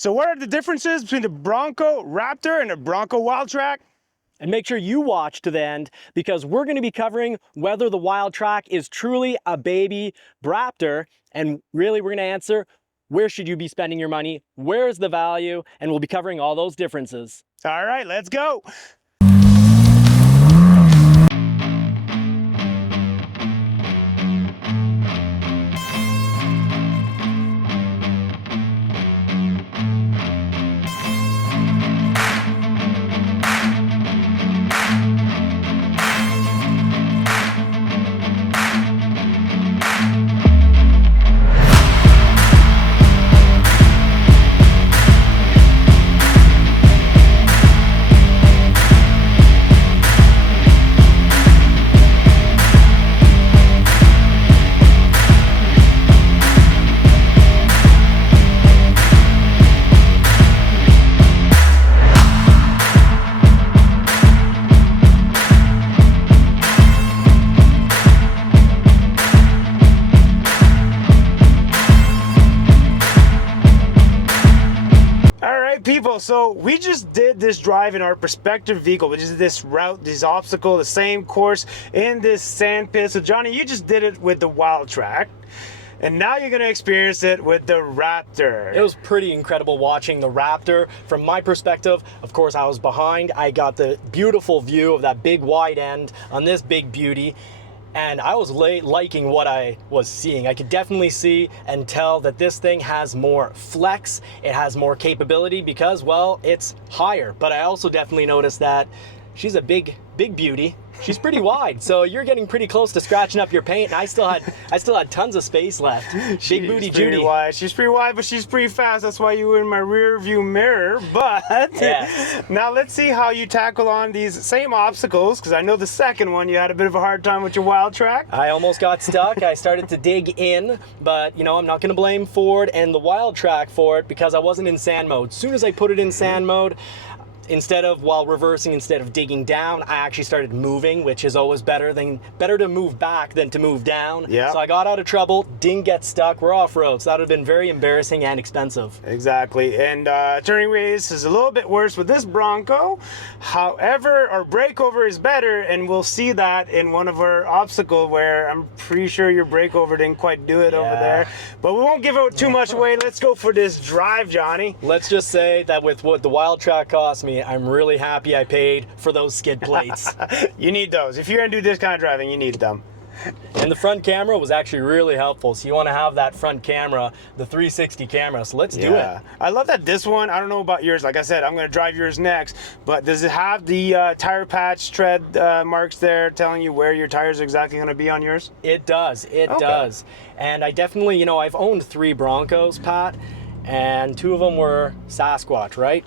So what are the differences between the Bronco Raptor and the Bronco Wildtrak? And make sure you watch to the end because we're going to be covering whether the Wildtrak is truly a baby Raptor, and really we're going to answer where should you be spending your money, where is the value, and we'll be covering all those differences. All right, let's go. People, so we just did this drive in our perspective vehicle, which is this route, this obstacle, the same course in this sand pit. So Johnny, you just did it with the Wildtrak, and now you're going to experience it with the Raptor. It was pretty incredible watching the Raptor. From my perspective, of course, I was behind. I got the beautiful view of that big wide end on this big beauty. And I was liking what I was seeing. I could definitely see and tell that this thing has more flex, it has more capability because, well, it's higher. But I also definitely noticed that she's a big beauty. She's pretty wide, so you're getting pretty close to scratching up your paint, and I still had tons of space left. Big booty Judy. Wide. She's pretty wide, but she's pretty fast. That's why you were in my rear view mirror. But yes. Now let's see how you tackle on these same obstacles, because I know the second one you had a bit of a hard time with your Wildtrak. I almost got stuck. I started to dig in, but you know, I'm not going to blame Ford and the Wildtrak for it because I wasn't in sand mode. As soon as I put it in sand mode, instead of digging down, I actually started moving, which is always better to move back than to move down. Yeah. So I got out of trouble, didn't get stuck. We're off road, so that would have been very embarrassing and expensive. Exactly, and turning radius is a little bit worse with this Bronco. However, our breakover is better, and we'll see that in one of our obstacles where I'm pretty sure your breakover didn't quite do it over there. But we won't give out too much away. Let's go for this drive, Johnny. Let's just say that with what the Wildtrak cost me, I'm really happy I paid for those skid plates. You need those. If you're gonna do this kind of driving, you need them. And the front camera was actually really helpful. So you want to have that front camera, the 360 camera. So let's do it. I love that this one, I don't know about yours. Like I said, I'm going to drive yours next. But does it have the tire patch tread marks there telling you where your tires are exactly going to be on yours? It does. It does. And I definitely, you know, I've owned 3 Broncos, Pat, and 2 of them were Sasquatch, right?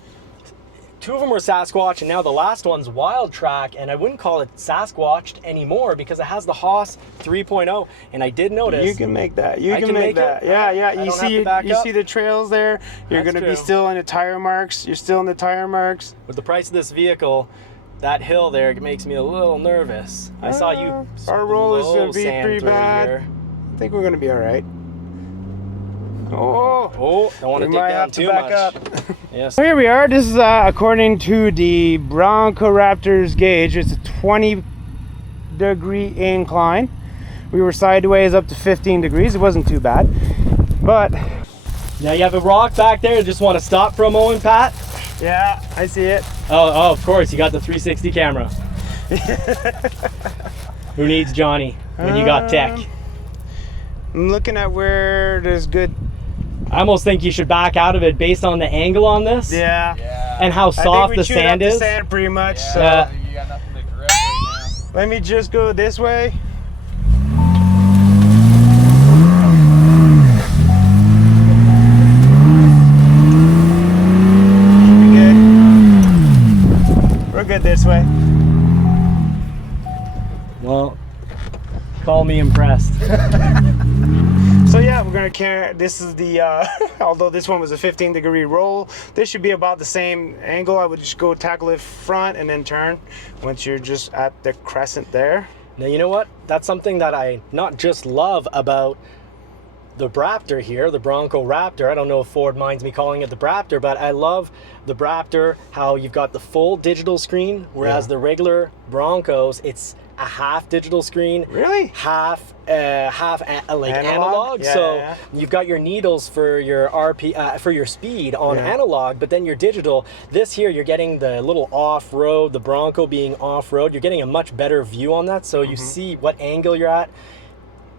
2 of them were Sasquatch, and now the last one's Wildtrak, and I wouldn't call it Sasquatched anymore because it has the Haas 3.0, and I did notice. You can make that. You can make that. Yeah. You see the trails there. You're going to be still in the tire marks. You're still in the tire marks. With the price of this vehicle, that hill there makes me a little nervous. I saw you. Our roll is going to be pretty bad. Here. I think we're going to be all right. Oh, don't want to dig down too much. Up. Yes. So here we are. This is according to the Bronco Raptor's gauge. It's a 20-degree incline. We were sideways up to 15 degrees. It wasn't too bad. But now you have a rock back there. Just want to stop for a moment, Pat? Yeah, I see it. Oh, of course. You got the 360 camera. Who needs Johnny when you got tech? I'm looking at where there's good. I almost think you should back out of it based on the angle on this. Yeah. And how soft the sand is. The sand pretty much. Yeah, so you got nothing to grip right now. Let me just go this way. We're good this way. Well, call me impressed. So yeah, we're gonna carry, this is the, although this one was a 15-degree roll, this should be about the same angle. I would just go tackle it front and then turn once you're just at the crescent there. Now, you know what? That's something that I not just love about the Raptor here, the Bronco Raptor. I don't know if Ford minds me calling it the Raptor, but I love the Raptor, how you've got the full digital screen, whereas the regular Broncos, it's a half digital screen. Really? Half analog. Yeah, so yeah. you've got your needles for your for your speed on analog, but then your digital. This here, you're getting the little off-road, the Bronco being off-road. You're getting a much better view on that, so you see what angle you're at.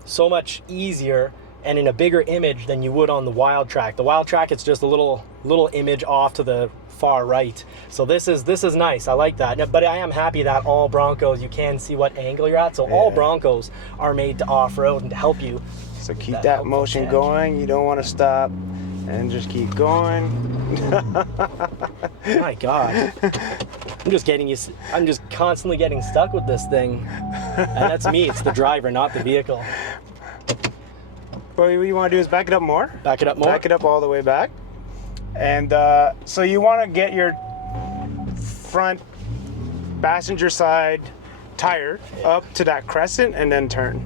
So much easier and in a bigger image than you would on the Wildtrak. The Wildtrak, it's just a little image off to the far right. So this is nice. I like that. But I am happy that all Broncos, you can see what angle you're at. So all Broncos are made to off-road and to help you. So keep that motion going. You don't want to stop, and just keep going. My God. I'm just constantly getting stuck with this thing. And that's me. It's the driver, not the vehicle. What you want to do is back it up more. Back it up more? Back it up all the way back. And so you want to get your front passenger side tire up to that crescent and then turn.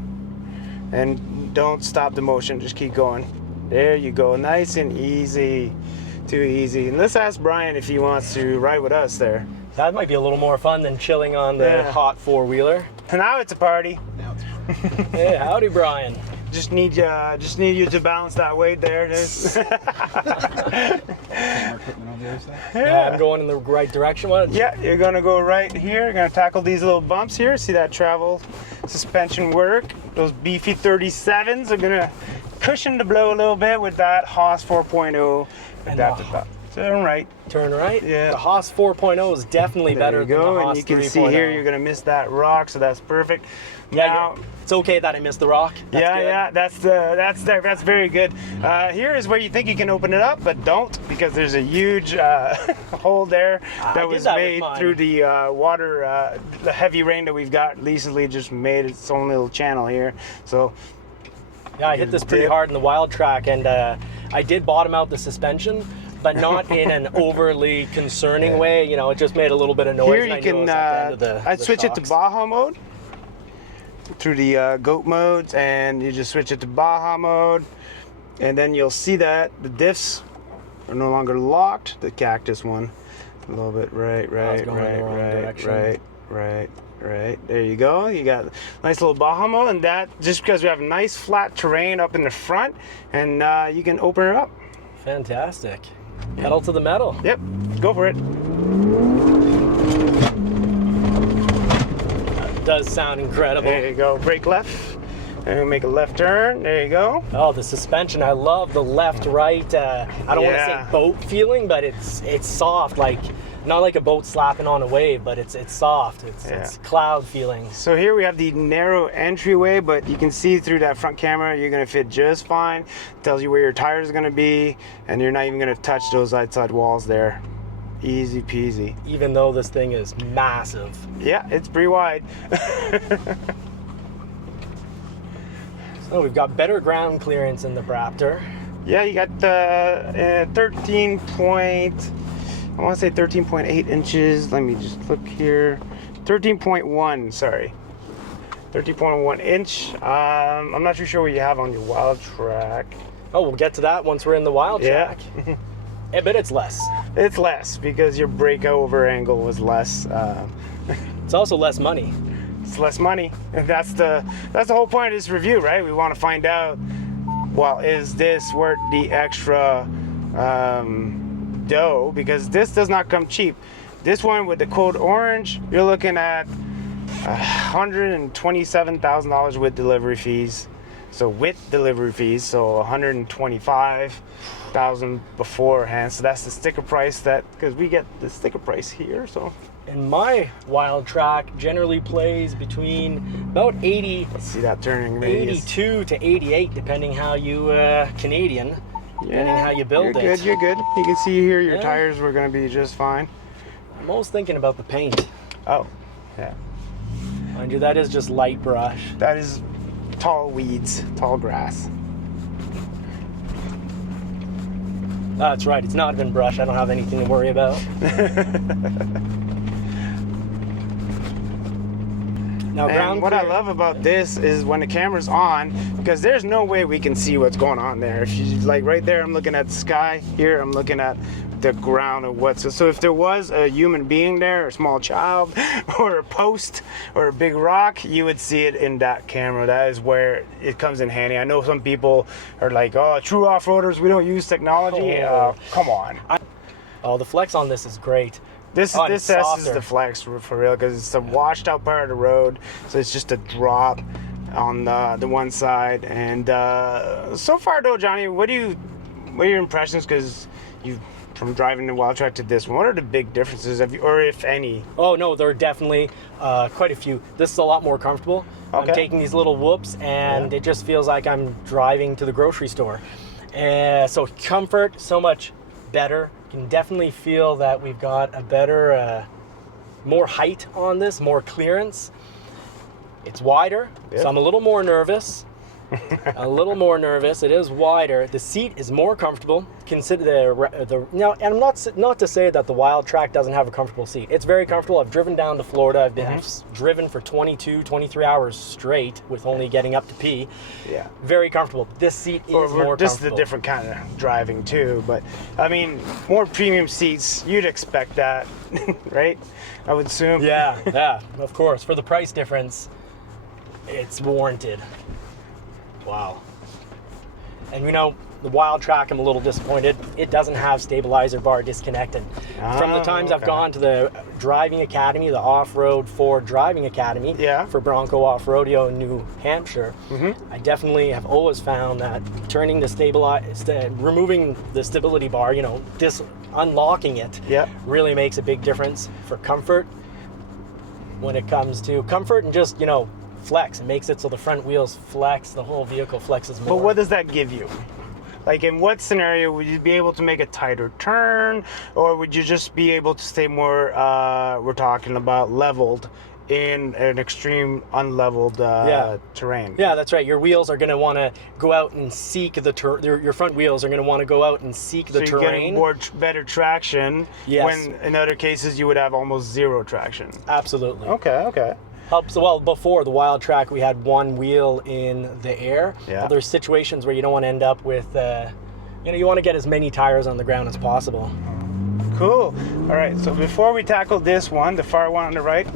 And don't stop the motion, just keep going. There you go, nice and easy. Too easy. And let's ask Brian if he wants to ride with us there. That might be a little more fun than chilling on the hot four-wheeler. Now it's a party. Now it's Hey, howdy, Brian. Just need you to balance that weight there. more equipment on the other side. I'm going in the right direction. What? Yeah, you're gonna go right here. You're gonna tackle these little bumps here. See that travel suspension work? Those beefy 37s are gonna cushion the blow a little bit with that Haas 4.0 adaptive valve. Turn right. Turn right? Yeah. The Haas 4.0 is definitely better There you than go, the Haas and you can 3.0. see here you're gonna miss that rock, so that's perfect. Yeah, Now, it's okay that I missed the rock. That's good. That's very good. Here is where you think you can open it up, but don't, because there's a huge hole there that was made through the water, the heavy rain that we've got recently. Just made its own little channel here. So Yeah, I hit this pretty hard in the Wildtrak, and I did bottom out the suspension, but not in an overly concerning way. You know, it just made a little bit of noise. here and I you knew it can. was at the end of the I'd switch it to shocks. Baja mode through the G.O.A.T modes, and you just switch it to Baja mode, and then you'll see that the diffs are no longer locked. The cactus one, a little bit right. There you go. You got a nice little Baja mode, and that just because we have nice flat terrain up in the front, and you can open it up. Fantastic. Pedal to the metal. Yep, go for it. That does sound incredible. There you go. Brake left, and we make a left turn. There you go. Oh, the suspension. I love the left-right. I don't want to say boat feeling, but it's soft, like not like a boat slapping on a wave, but it's soft. It's cloud feeling. So here we have the narrow entryway, but you can see through that front camera you're going to fit just fine. It tells you where your tires are going to be, and you're not even going to touch those outside walls there. Easy peasy. Even though this thing is massive. Yeah, it's pretty wide. So we've got better ground clearance in the Raptor. Yeah, you got 13.8 inches. Let me just look here. 13.1, sorry. 13.1 inch. I'm not too sure what you have on your Wildtrak. Oh, we'll get to that once we're in the Wildtrak. Yeah. Yeah, but it's less. It's less because your breakover angle was less. It's also less money. It's less money, and that's the whole point of this review, right? We want to find out, well, is this worth the extra dough? Because this does not come cheap. This one with the code orange, you're looking at $127,000 with delivery fees. So with delivery fees, so $125,000 beforehand. So that's the sticker price, because we get the sticker price here. So. And my Wildtrak generally plays between about 80, See that turning radius. 82 to 88, depending how you Canadian, depending how you build You're it. good, you're good. You can see here your Yeah. tires were going to be just fine. I'm always thinking about the paint. Oh, yeah. Mind you, that is just light brush. That is tall weeds, tall grass. That's right, it's not even brush. I don't have anything to worry about. Now, And ground what I clear- love about this is when the camera's on, because there's no way we can see what's going on there. If you like right there, I'm looking at the sky. Here, I'm looking at the ground of what's. So if there was a human being there, a small child, or a post, or a big rock, you would see it in that camera. That is where it comes in handy. I know some people are like, "Oh, true off-roaders, we don't use technology." Oh. Come on. Oh, the flex on this is great. This Oh, and S it's is softer. the flex for real, because it's a washed out part of the road, so it's just a drop on the one side. And so far though, Johnny, what are your impressions? Because you from driving the Wildtrak to this one, what are the big differences, or if any? Oh no, there are definitely quite a few. This is a lot more comfortable. Okay. I'm taking these little whoops, and it just feels like I'm driving to the grocery store. So comfort, so much better. You can definitely feel that we've got a better, more height on this, more clearance. It's wider, Yep. so I'm a little more nervous. A little more nervous. It is wider. The seat is more comfortable. Consider the now, and I'm not to say that the Wildtrak doesn't have a comfortable seat. It's very comfortable. I've driven down to Florida. I've driven for 22, 23 hours straight with only getting up to pee. Yeah. Very comfortable. This seat is more This is a comfortable. different kind of driving too, but I mean, more premium seats. You'd expect that, right? I would assume. Yeah, of course. For the price difference, it's warranted. Wow. And you know, the Wildtrak, I'm a little disappointed. It doesn't have stabilizer bar disconnected. From the times I've okay. gone to the driving academy, the off-road Ford driving academy for Bronco off-rodeo in New Hampshire, I definitely have always found that turning the removing the stability bar, you know, unlocking it really makes a big difference for comfort when it comes to comfort and just, you know, flex. It makes it so the front wheels flex, the whole vehicle flexes more. But what does that give you? Like, in what scenario would you be able to make a tighter turn, or would you just be able to stay more, we're talking about leveled in an extreme unleveled terrain? Yeah, that's right. Your wheels are going to want to go out and seek the your front wheels are going to want to go out and seek the So you're terrain. getting better traction, when in other cases you would have almost zero traction. Absolutely. Okay. Helps. Well, before the Wildtrak, we had one wheel in the air. Yeah. But there's situations where you don't want to end up with, you know, you want to get as many tires on the ground as possible. Cool. All right, so before we tackle this one, the far one on the right,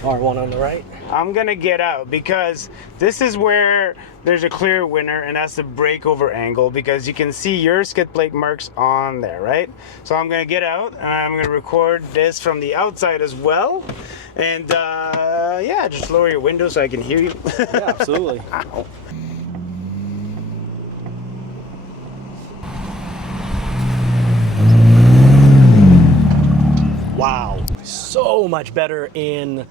R1 on the right. I'm gonna get out, because this is where there's a clear winner, and that's the breakover angle, because you can see your skid plate marks on there, right? So I'm gonna get out and I'm gonna record this from the outside as well. And yeah, just lower your window so I can hear you. Yeah, absolutely. Ow. Wow, so much better in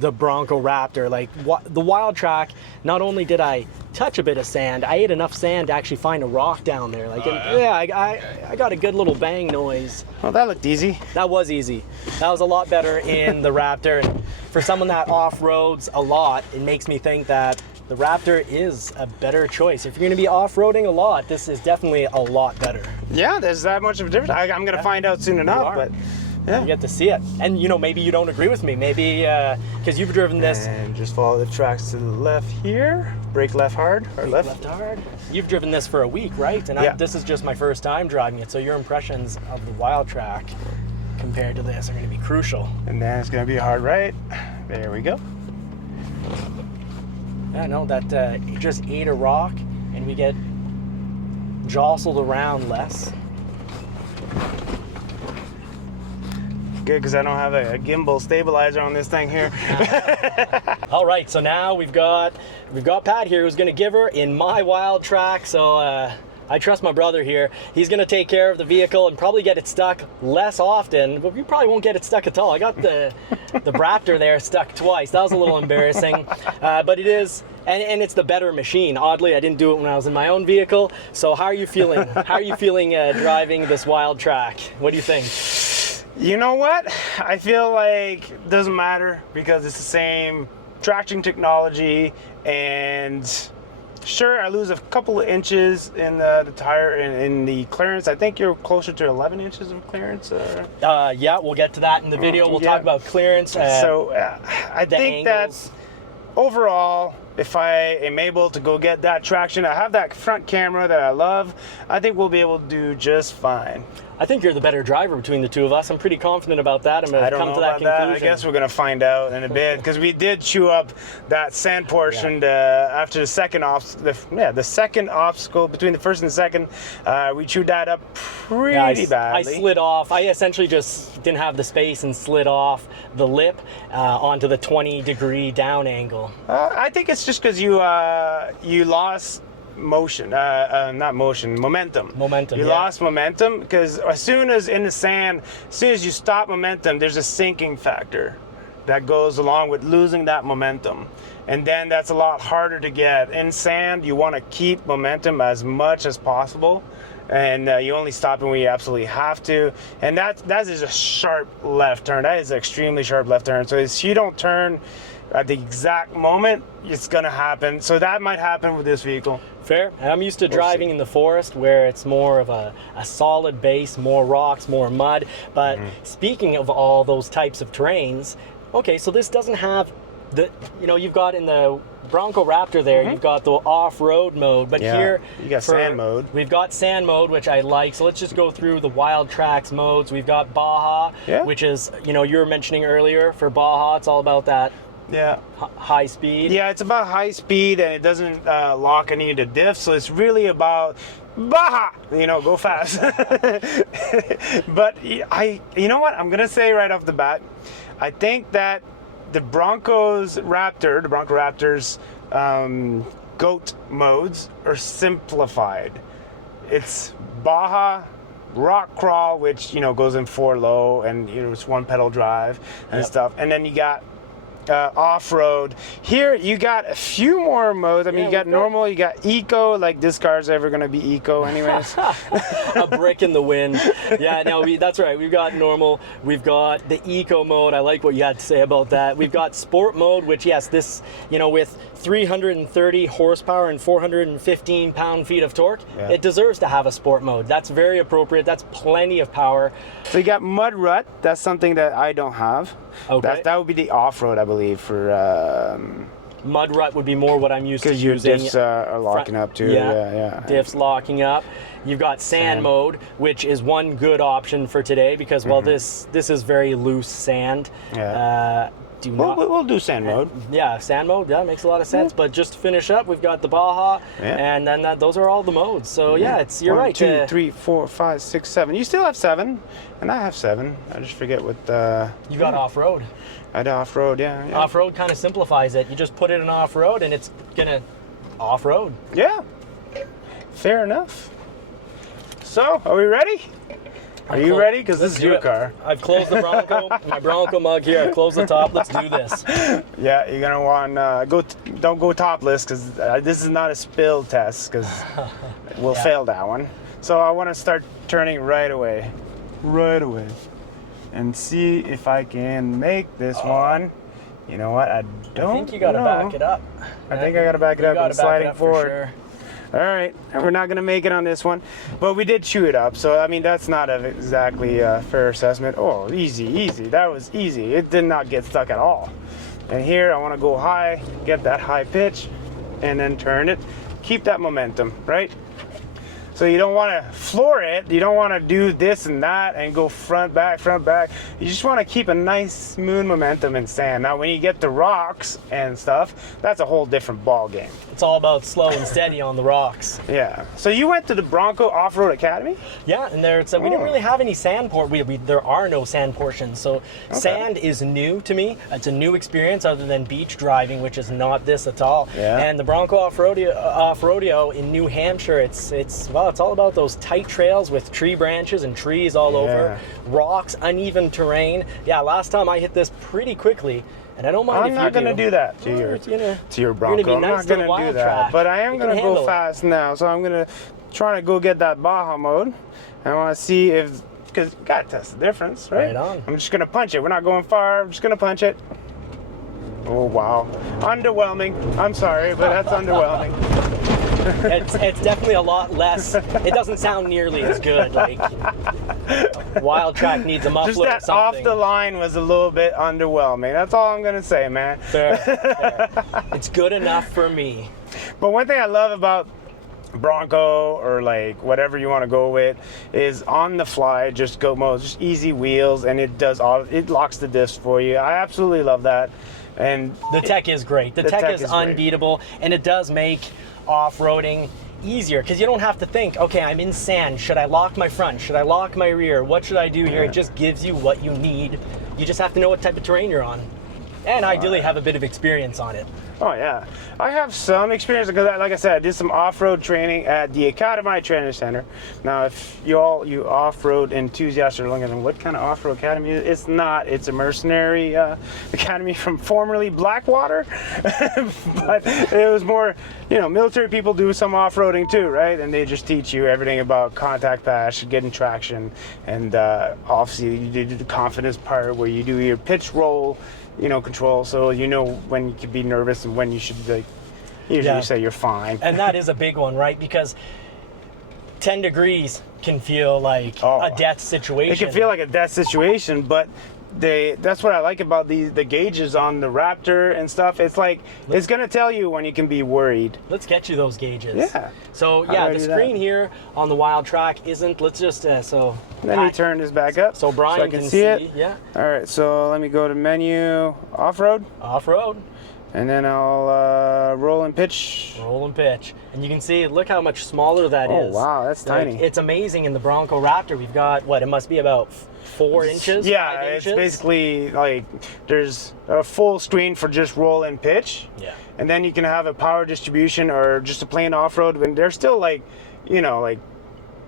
the Bronco Raptor. Like the Wildtrak, not only did I touch a bit of sand, I ate enough sand to actually find a rock down there. Like, I got a good little bang noise. Well, that looked easy. That was easy. That was a lot better in the Raptor. And for someone that off-roads a lot, it makes me think that the Raptor is a better choice. If you're going to be off-roading a lot, this is definitely a lot better. Yeah, there's that much of a difference. I'm gonna find out soon enough, but yeah. You get to see it. And you know, maybe you don't agree with me. Maybe because you've driven this. And just follow the tracks to the left here. Brake left hard, or left. Left hard. You've driven this for a week, right? And this is just my first time driving it. So your impressions of the Wildtrak compared to this are going to be crucial. And then it's gonna be a hard right. There we go. Yeah, no, that it just ate a rock and we get jostled around less. Good, because I don't have a gimbal stabilizer on this thing here. All right, so now we've got Pat here who's going to give her in my Wildtrak. So I trust my brother here. He's going to take care of the vehicle and probably get it stuck less often, but you probably won't get it stuck at all. I got the Raptor there stuck twice. That was a little embarrassing, but it is, and it's the better machine. Oddly, I didn't do it when I was in my own vehicle. So how are you feeling? How are you feeling driving this Wildtrak? What do you think? You know what? I feel like it doesn't matter, because it's the same traction technology, and sure, I lose a couple of inches in the tire in the clearance. I think you're closer to 11 inches of clearance. Yeah, we'll get to that in the video. We'll talk about clearance. I think angles. overall, if I am able to go get that traction, I have that front camera that I love, I think we'll be able to do just fine. I think you're the better driver between the two of us. I'm pretty confident about that. I'm going I to don't come know to that about conclusion. that. I guess we're going to find out in a bit, because we did chew up that sand portion after the second the second obstacle between the first and the second. We chewed that up pretty badly. I slid off. I essentially just didn't have the space and slid off the lip onto the 20-degree down angle. I think it's just because you lost momentum. You lost momentum because as soon as in the sand, as soon as you stop momentum, there's a sinking factor that goes along with losing that momentum. And then that's a lot harder to get. In sand, you want to keep momentum as much as possible. And you only stop it when you absolutely have to. And that is a sharp left turn. That is an extremely sharp left turn. So if you don't turn at the exact moment, it's going to happen. So that might happen with this vehicle. Fair. I'm used to driving in the forest where it's more of a solid base, more rocks, more mud. But speaking of all those types of terrains, okay, so this doesn't have the, you've got in the Bronco Raptor there, you've got the off-road mode, but here you got sand mode. We've got sand mode, which I like. So let's just go through the Wildtrak modes. We've got Baja, which is, you were mentioning earlier for Baja, it's all about that high speed. Yeah, it's about high speed, and it doesn't lock any of the diffs, so it's really about Baja, go fast. But you know what? I'm gonna say right off the bat, I think that the Bronco Raptor's G.O.A.T modes are simplified. It's Baja, rock crawl, which goes in 4 low, and it's 1 pedal drive and stuff, and then you got off-road. Here you got a few more modes. I mean, you got normal, you got eco, like this car's ever gonna be eco anyways. A brick in the wind. Yeah, no, that's right. We've got normal, we've got the eco mode. I like what you had to say about that. We've got sport mode, which this, with 330 horsepower and 415 pound-feet of torque, it deserves to have a sport mode. That's very appropriate. That's plenty of power. So you got mud rut. That's something that I don't have. Okay. That would be the off-road, I believe, for mud rut would be more what I'm used to your using. diffs are locking up too. Yeah. Diffs locking up. You've got sand mode, which is one good option for today because this is very loose sand. We'll do sand mode. Yeah, sand mode. Yeah, makes a lot of sense. But just to finish up, we've got the Baja, and then those are all the modes. So you're right. 1, 2, 3, 4, 5, 6, 7. You still have 7, and I have 7. I just forget what. You got off road. I do off road. Yeah. Off road kind of simplifies it. You just put it in off road, and it's gonna off road. Yeah. Fair enough. So, are we ready? Are you ready? Because this is your car. I've closed the Bronco, my Bronco mug here. I've closed the top. Let's do this. Yeah, you're gonna want don't go topless because this is not a spill test because we'll fail that one. So I want to start turning right away, and see if I can make this one. You know what? I think you gotta back it up. I think I gotta back it up. I'm sliding forward. For sure. All right, we're not gonna make it on this one, but we did chew it up. So I mean, that's not exactly a fair assessment. Oh, easy. That was easy. It did not get stuck at all. And here I want to go high, get that high pitch, and then turn it. Keep that momentum, right? So you don't want to floor it. You don't want to do this and that and go front, back. You just want to keep a nice, smooth momentum in sand. Now, when you get to rocks and stuff, that's a whole different ball game. It's all about slow and steady on the rocks. Yeah. So you went to the Bronco Off-Road Academy? Yeah, and we didn't really have any sand there are no sand portions. So sand is new to me. It's a new experience other than beach driving, which is not this at all. Yeah. And the Bronco Off-Rodeo in New Hampshire, it's all about those tight trails with tree branches and trees all over, rocks, uneven terrain. Yeah, last time I hit this pretty quickly. And I don't mind if you do. I'm not going to do that to your Bronco. I'm not going to do that. But I am going to go fast now. So I'm going to try to go get that Baja mode. I want to see because you got to test the difference, right? Right on. I'm just going to punch it. We're not going far. I'm just going to punch it. Oh, wow. Underwhelming. I'm sorry, but that's underwhelming. It's definitely a lot less. It doesn't sound nearly as good. Wildtrak needs a muffler Just or that something. off the line was a little bit underwhelming. That's all I'm gonna say, man. Fair. It's good enough for me. But one thing I love about Bronco, or like whatever you want to go with, is on the fly, just go mode, just easy wheels, and it locks the diffs for you. I absolutely love that. And The tech is great. The tech is great. unbeatable, and it does make off-roading easier because you don't have to think, okay, I'm in sand. Should I lock my front? Should I lock my rear? What should I do here? It just gives you what you need. You just have to know what type of terrain you're on, and ideally have a bit of experience on it. Oh yeah, I have some experience because, like I said, I did some off-road training at the Academy Training Center. Now, if you off-road enthusiasts are looking at what kind of off-road academy, it's not. It's a mercenary academy from formerly Blackwater, but it was more, military people do some off-roading too, right? And they just teach you everything about contact pass, getting traction, and obviously you do the confidence part where you do your pitch roll. Control, so when you could be nervous and when you should usually you say you're fine. And that is a big one, right? Because 10 degrees can feel like a death situation. It can feel like a death situation, but that's what I like about the gauges on the Raptor and stuff. It's like it's gonna tell you when you can be worried. Let's get you those gauges. Yeah. So the screen here on the Wildtrak isn't. Let's just Let me turn this back up so Brian I can see it. Yeah. All right. So let me go to menu off-road. Off-road. And then I'll roll and pitch. Roll and pitch. And you can see, look how much smaller that is. Oh wow, that's tiny. It's amazing. In the Bronco Raptor, we've got it must be about 4 inches. Yeah, 5 it's inches. basically like there's a full screen for just roll and pitch. Yeah. And then you can have a power distribution or just a plain off-road, and they're still like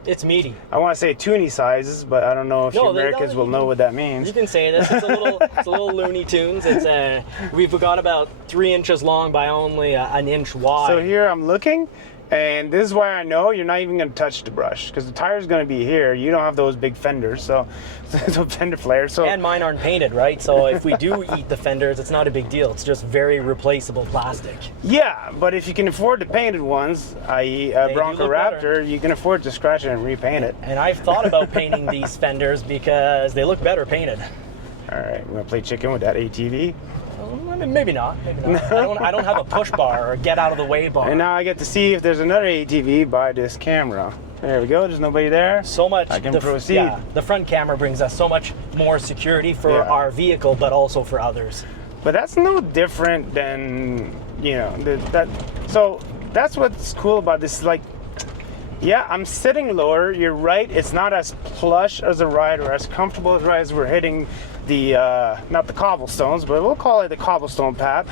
it's meaty. I want to say toonie sizes, but I don't know if you No, Americans will know what that means. You can say this. It's a little Looney Tunes. We've got about 3 inches long by only an inch wide. So here I'm looking, and this is why I know you're not even going to touch the brush, because the tire's going to be here. You don't have those big fenders, so fender flares. So and mine aren't painted, right? So if we do eat the fenders, it's not a big deal. It's just very replaceable plastic. yeah, but if you can afford the painted ones, i.e. a Bronco look Raptor, better. you can afford to scratch it and repaint it. And I've thought about painting these fenders because they look better painted. All right, we're gonna play chicken with that ATV. Maybe not. I don't have a push bar or get out of the way bar. And now I get to see if there's another ATV by this camera. There we go. There's nobody there. So much. I can proceed. Yeah, the front camera brings us so much more security for our vehicle, but also for others. But that's no different than So that's what's cool about this. Like, yeah, I'm sitting lower. You're right. It's not as plush as a ride or as comfortable as a ride as we're hitting the not the cobblestones, but we'll call it the cobblestone path.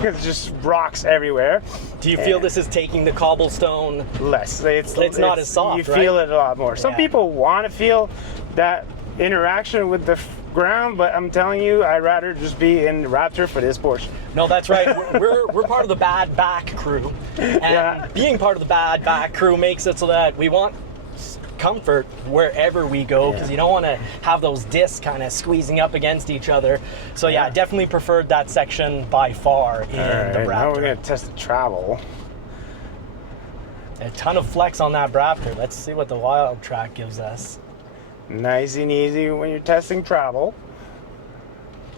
It's just rocks everywhere. Do you feel this is taking the cobblestone? Less. It's not as soft, You right? feel it a lot more. Some people want to feel that interaction with the ground, but I'm telling you, I'd rather just be in the Raptor for this portion. No, that's right. We're part of the bad back crew, and being part of the bad back crew makes it so that we want comfort wherever we go, because you don't want to have those discs kind of squeezing up against each other. So I definitely preferred that section by far in the Raptor. Now we're gonna test the travel. A ton of flex on that Raptor. Let's see what the Wildtrak gives us. Nice and easy when you're testing travel.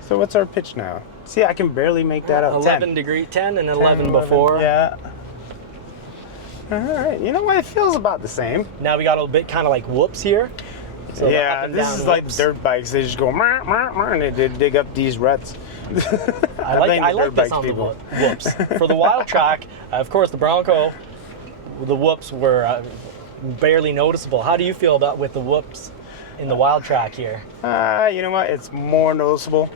So what's our pitch now? See, I can barely make that out. 11 degree, 10 and 11 before. Yeah. All right. You know what? It feels about the same. Now we got a bit kind of like whoops here. So yeah, this is like dirt bikes. They just go meh, meh, meh, and they dig up these ruts. I like this on the whoops. For the Wildtrak, of course, the Bronco, the whoops were barely noticeable. How do you feel about with the whoops in the Wildtrak here? You know what? It's more noticeable,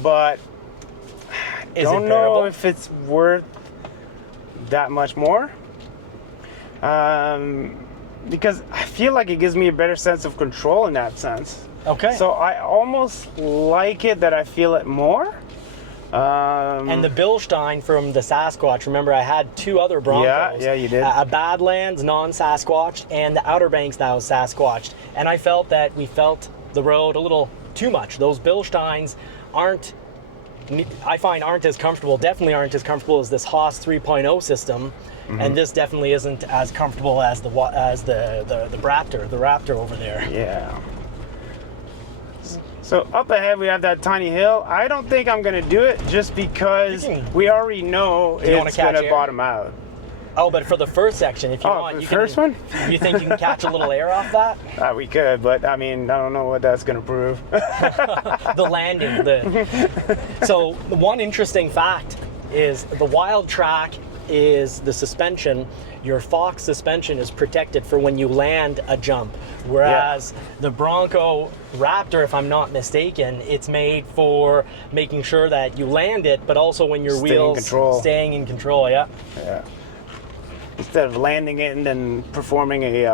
but I Is it don't know bearable? if it's worth that much more. Because I feel like it gives me a better sense of control in that sense. Okay. So I almost like it that I feel it more. And the Bilstein from the Sasquatch, remember I had 2 other Broncos. Yeah, you did. A Badlands non-Sasquatched and the Outer Banks that was Sasquatched. And I felt that we felt the road a little too much. Those Bilsteins aren't as comfortable, definitely aren't as comfortable as this Haas 3.0 system. and this definitely isn't as comfortable as the Raptor over there. Yeah. So up ahead we have that tiny hill. I don't think I'm gonna do it just because we already know it's gonna bottom out. Oh, but for the first section, if you want, you first one? You think you can catch a little air off that? We could, but I mean, I don't know what that's gonna prove. The landing. So one interesting fact is the Wildtrak is the suspension. Your Fox suspension is protected for when you land a jump, whereas the Bronco Raptor, if I'm not mistaken, it's made for making sure that you land it, but also when your wheels staying in control. Yeah. Instead of landing it and then performing a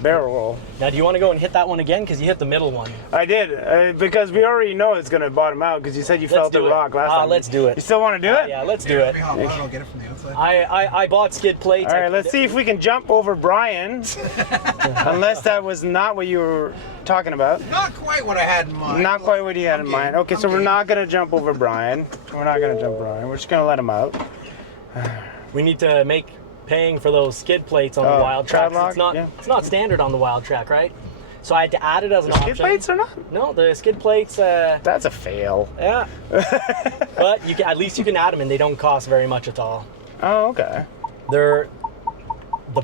barrel roll. Now, do you want to go and hit that one again? Because you hit the middle one. I did, because we already know it's going to bottom out because you said you felt the rock last time. Let's do it. You still want to do it? Yeah, let's do it. I'll get it from the outside. I bought skid plates. All right, let's see if we can jump over Brian. Unless that was not what you were talking about. Not quite what I had in mind. Not quite what you had in mind. Okay, so we're not going to jump over Brian. We're not going to jump Brian. We're just going to let him out. We need to make paying for those skid plates on the Wildtrak. It's not standard on the Wildtrak, right? So I had to add it as an option. Skid plates or not? No, the skid plates. That's a fail. Yeah. But at least you can add them, and they don't cost very much at all. Oh, okay. The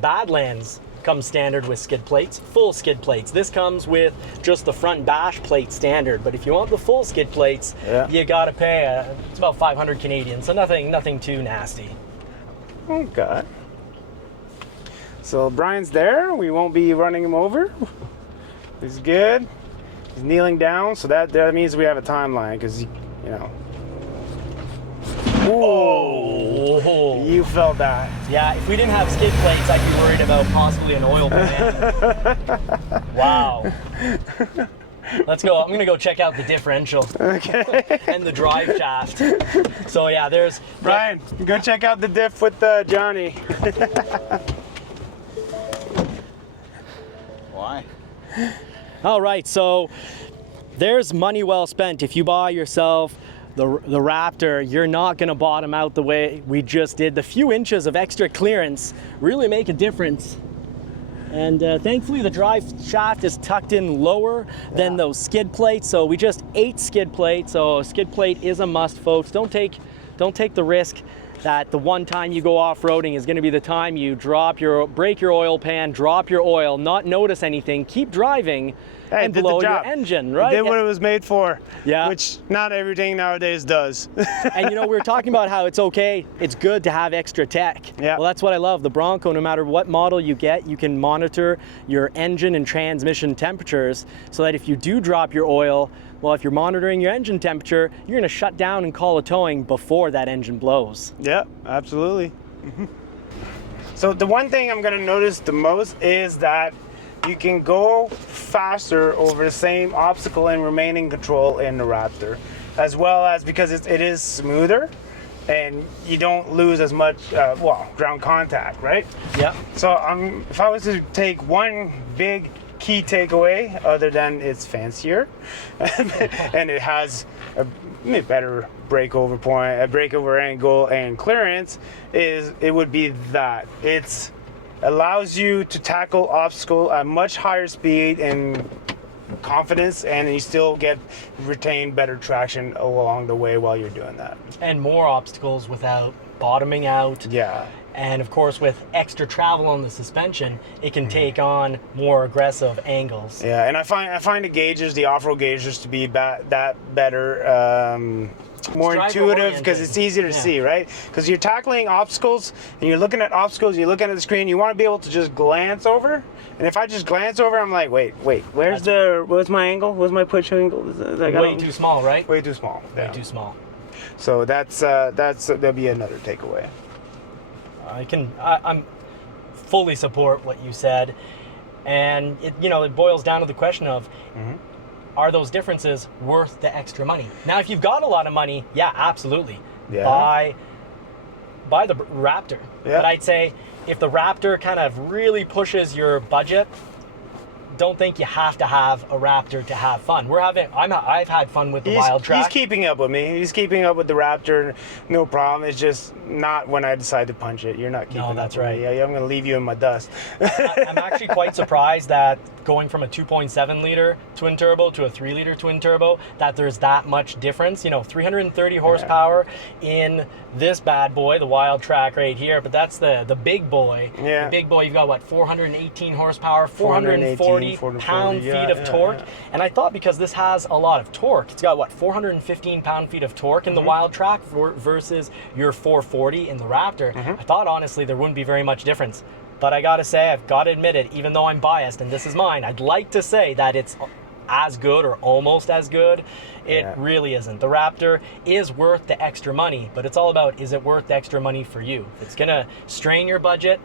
Badlands comes standard with skid plates, full skid plates. This comes with just the front bash plate standard. But if you want the full skid plates, you gotta pay. It's about 500 Canadian, so nothing too nasty. Okay. So Brian's there. We won't be running him over. He's good. He's kneeling down, so that means we have a timeline because Oh! You felt that. Yeah, if we didn't have skid plates, I'd be worried about possibly an oil pan. Wow. Let's go. I'm gonna go check out the differential. Okay. And the drive shaft. So yeah, there's Brian. Go check out the diff with Johnny. Why? All right, so there's money well spent. If you buy yourself the Raptor, you're not gonna bottom out the way we just did. The few inches of extra clearance really make a difference. And thankfully the drive shaft is tucked in lower than those skid plates. So we just 8 skid plates. So a skid plate is a must, folks. Don't take the risk that the one time you go off-roading is going to be the time you break your oil pan, drop your oil, not notice anything, keep driving, and blow your engine, right? It did what it was made for. Yeah. Which not everything nowadays does. And we were talking about how it's good to have extra tech. Yeah. Well, that's what I love. The Bronco, no matter what model you get, you can monitor your engine and transmission temperatures so that if you do drop your oil, well, if you're monitoring your engine temperature, you're gonna shut down and call a towing before that engine blows. Yeah, absolutely. So the one thing I'm gonna notice the most is that you can go faster over the same obstacle and remain in control in the Raptor, as well as because it is smoother and you don't lose as much ground contact, right? Yeah. So if I was to take one big key takeaway, other than it's fancier and it has a better breakover point, a breakover angle and clearance, it would be that it allows you to tackle obstacle at much higher speed and confidence, and you still retain better traction along the way while you're doing that. And more obstacles without bottoming out. Yeah. And of course, with extra travel on the suspension, it can take on more aggressive angles. Yeah, and I find the off-road gauges to be that better, more intuitive because it's easier to see, right? Because you're tackling obstacles and you're looking at obstacles, you're looking at the screen, you want to be able to just glance over. And if I just glance over, I'm like, wait, where's my angle? Where's my push angle? Way too small, right? Way too small. Way too small. So that'll be another takeaway. I'm fully support what you said, and it boils down to the question of, are those differences worth the extra money? Now, if you've got a lot of money, yeah, absolutely, buy the Raptor. Yeah. But I'd say if the Raptor kind of really pushes your budget, don't think you have to have a Raptor to have fun. I've had fun with the Wildtrak. He's keeping up with me. He's keeping up with the Raptor, no problem. It's just not when I decide to punch it. You're not keeping up. No, that's with right. me. Yeah, I'm gonna leave you in my dust. I'm actually quite surprised that going from a 2.7 liter twin turbo to a 3 liter twin turbo, that there's that much difference. 330 horsepower in this bad boy, the Wildtrak right here, but that's the big boy. Yeah. The big boy, you've got what, 418 horsepower, 440 pound-feet of torque. And I thought because this has a lot of torque, it's got what, 415 pound-feet of torque in the Wildtrak versus your 440 in the Raptor. I thought honestly there wouldn't be very much difference. But I gotta say, I've gotta admit it, even though I'm biased and this is mine, I'd like to say that it's as good or almost as good. It really isn't. The Raptor is worth the extra money, but it's all about, is it worth the extra money for you? If it's gonna strain your budget,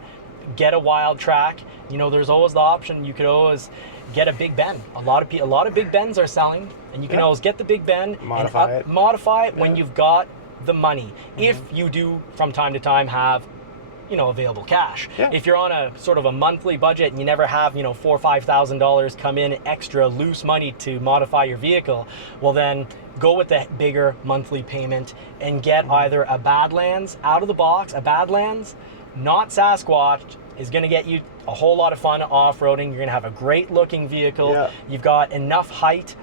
get a Wildtrak. There's always the option, you could always get a Big Ben. A lot of Big Bens are selling, and you can always get the Big Ben and modify it when you've got the money. If you do from time to time have available cash. If you're on a sort of a monthly budget and you never have, $4,000 or $5,000 come in extra loose money to modify your vehicle, well then go with the bigger monthly payment and get either a Badlands out of the box. A Badlands, not Sasquatch, is going to get you a whole lot of fun off-roading. You're going to have a great looking vehicle. You've got enough height.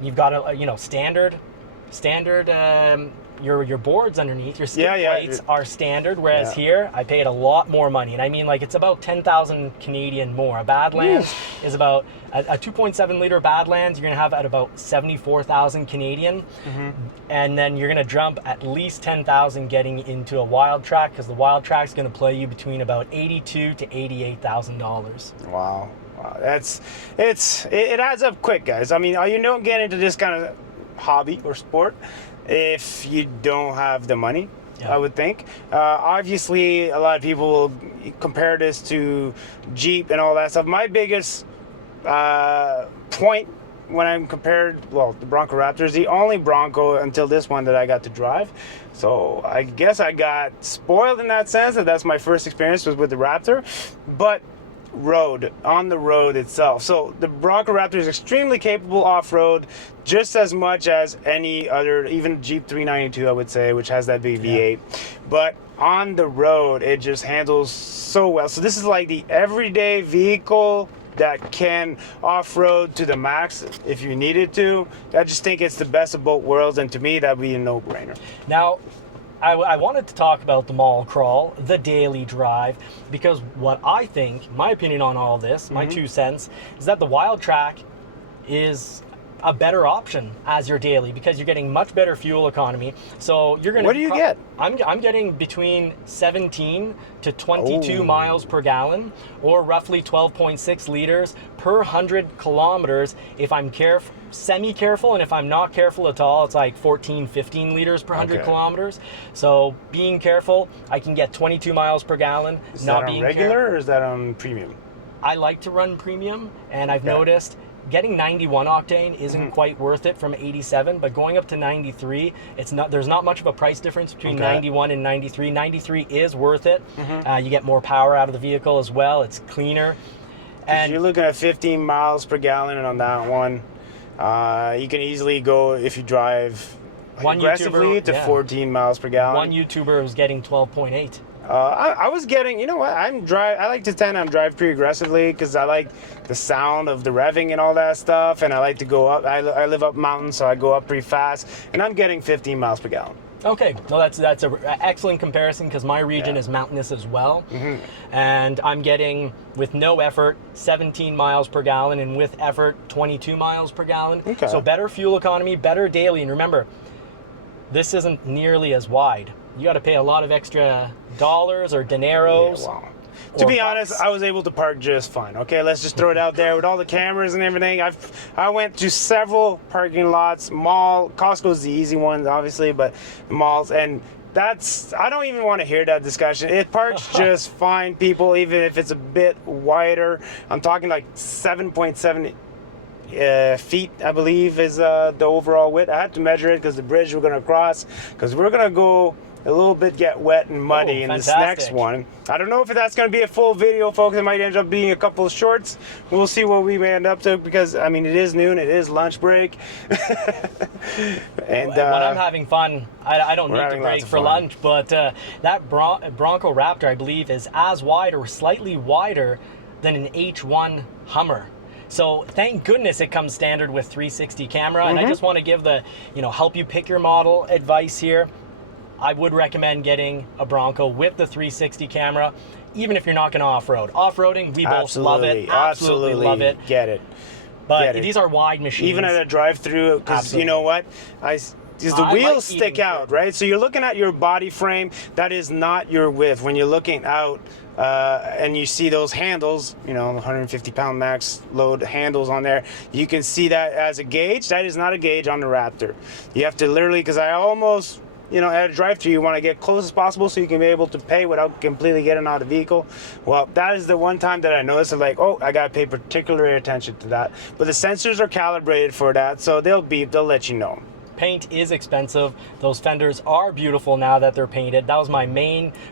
You've got a standard your boards underneath, your skid plates are standard, whereas here I paid a lot more money, and I mean like it's about 10,000 Canadian more. A Badlands is about a 2.7 liter Badlands you're gonna have at about 74,000 Canadian, and then you're gonna jump at least 10,000 getting into a Wildtrak, because the Wildtrak's gonna play you between about $82,000 to $88,000. Wow, it adds up quick, guys. I mean, you don't get into this kind of hobby or sport if you don't have the money, I would think. Obviously, a lot of people will compare this to Jeep and all that stuff. My biggest point when I'm compared, the Bronco Raptor is the only Bronco until this one that I got to drive. So I guess I got spoiled in that sense, that's my first experience was with the Raptor. But on the road itself. So the Bronco Raptor is extremely capable off-road, just as much as any other, even Jeep 392, I would say, which has that big V8. But on the road, it just handles so well. So this is like the everyday vehicle that can off-road to the max if you needed to. I just think it's the best of both worlds, and to me, that'd be a no-brainer. Now, I wanted to talk about the mall crawl, the daily drive, because what I think, my opinion on all this, my 2 cents, is that the Wildtrak is a better option as your daily, because you're getting much better fuel economy. So you're gonna. What do you get? I'm getting between 17 to 22 miles per gallon, or roughly 12.6 liters per 100 kilometers if I'm semi-careful, and if I'm not careful at all, it's like 15 liters per 100 kilometers. So being careful, I can get 22 miles per gallon. Is that on regular or is that on premium? I like to run premium, and I've noticed getting 91 octane isn't quite worth it from 87, but going up to 93, there's not much of a price difference between 91 and 93. 93 is worth it. You get more power out of the vehicle as well. It's cleaner. And you're looking at 15 miles per gallon on that one. You can easily go, if you drive aggressively, to 14 miles per gallon. One YouTuber was getting 12.8. I was getting, what? I like to tend to drive pretty aggressively because I like the sound of the revving and all that stuff, and I like to go up. I live up mountains, so I go up pretty fast, and I'm getting 15 miles per gallon. Okay, no, that's an excellent comparison, because my region is mountainous as well, and I'm getting, with no effort, 17 miles per gallon, and with effort, 22 miles per gallon. So better fuel economy, better daily, and remember, this isn't nearly as wide. You got to pay a lot of extra dollars or dineros. To be honest, I was able to park just fine. Okay, let's just throw it out there with all the cameras and everything. I went to several parking lots, mall. Costco's the easy ones, obviously, but malls, and I don't even want to hear that discussion. It parks just fine, people, even if it's a bit wider. I'm talking like 7.7 feet, I believe, is the overall width. I had to measure it because the bridge we're going to cross, because we're going to go a little bit get wet and muddy in this next fantastic. one. I don't know if that's going to be a full video, folks. It might end up being a couple of shorts. We'll see what we may end up to, because I mean, it is noon, it is lunch break. And when I'm having fun, I don't need to having break lots of for fun. lunch, but that Bronco Raptor, I believe, is as wide or slightly wider than an H1 Hummer. So thank goodness it comes standard with 360 camera. And I just want to give the, help you pick your model advice here. I would recommend getting a Bronco with the 360 camera, even if you're not going to off-road. Off-roading, we both love it. Absolutely love it. Get it. But these are wide machines. Even at a drive-through, because you know what? Because the wheels stick out, right? So you're looking at your body frame. That is not your width. When you're looking out and you see those handles, 150-pound max load handles on there, you can see that as a gauge. That is not a gauge on the Raptor. You have to literally, because I almost... at a drive-thru, you want to get close as possible so you can be able to pay without completely getting out of the vehicle. Well, that is the one time that I noticed, like, oh, I got to pay particular attention to that. But the sensors are calibrated for that, so they'll beep, they'll let you know. Paint is expensive. Those fenders are beautiful now that they're painted. That was my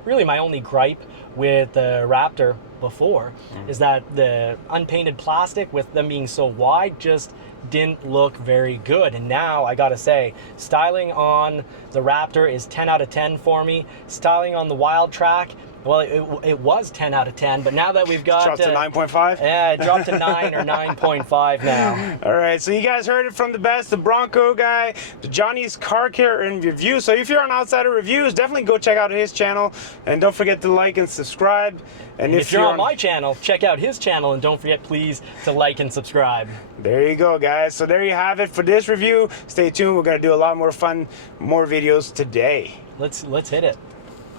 really my only gripe with the Raptor before, is that the unpainted plastic, with them being so wide, just didn't look very good. And now I gotta say, styling on the Raptor is 10 out of 10 for me. Styling on the Wildtrak, well, it was 10 out of 10, but now that we've got... Dropped to 9.5? Yeah, it dropped to 9 or 9.5 now. All right, so you guys heard it from the best, the Bronco guy, the Johnny's Car Care and Review. So if you're on Outsider Reviews, definitely go check out his channel, and don't forget to like and subscribe. And if you're on my channel, check out his channel, and don't forget, please, to like and subscribe. There you go, guys. So there you have it for this review. Stay tuned. We're going to do a lot more fun, more videos today. Let's hit it.